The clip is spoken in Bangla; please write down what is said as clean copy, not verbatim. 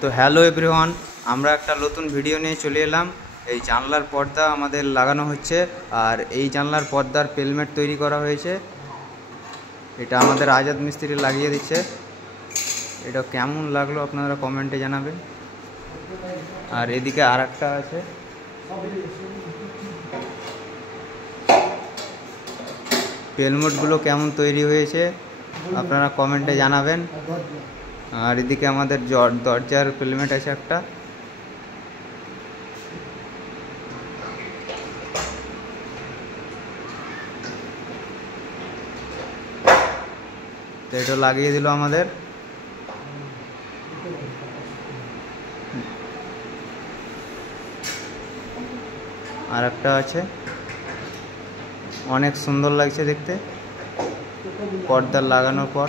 তো হ্যালো এভরিওয়ান, আমরা একটা নতুন ভিডিও নিয়ে চলে এলাম। এই জানলার পর্দা আমাদের লাগানো হচ্ছে, আর এই জানলার পর্দার পেলমেট তৈরি করা হয়েছে। এটা আমাদের আজাদ মিস্ত্রি লাগিয়ে দিচ্ছে। এটা কেমন লাগলো আপনারা কমেন্টে জানাবেন। আর এদিকে আর একটা আছে, পেলমেটগুলো কেমন তৈরি হয়েছে আপনারা কমেন্টে জানাবেন। আর এদিকে আমাদের দরজার পেলমেট আছে একটা। তো এটা লাগিয়ে দিল আমাদের। আর একটা আছে, অনেক সুন্দর লাগছে দেখতে পর্দা লাগানোর পর।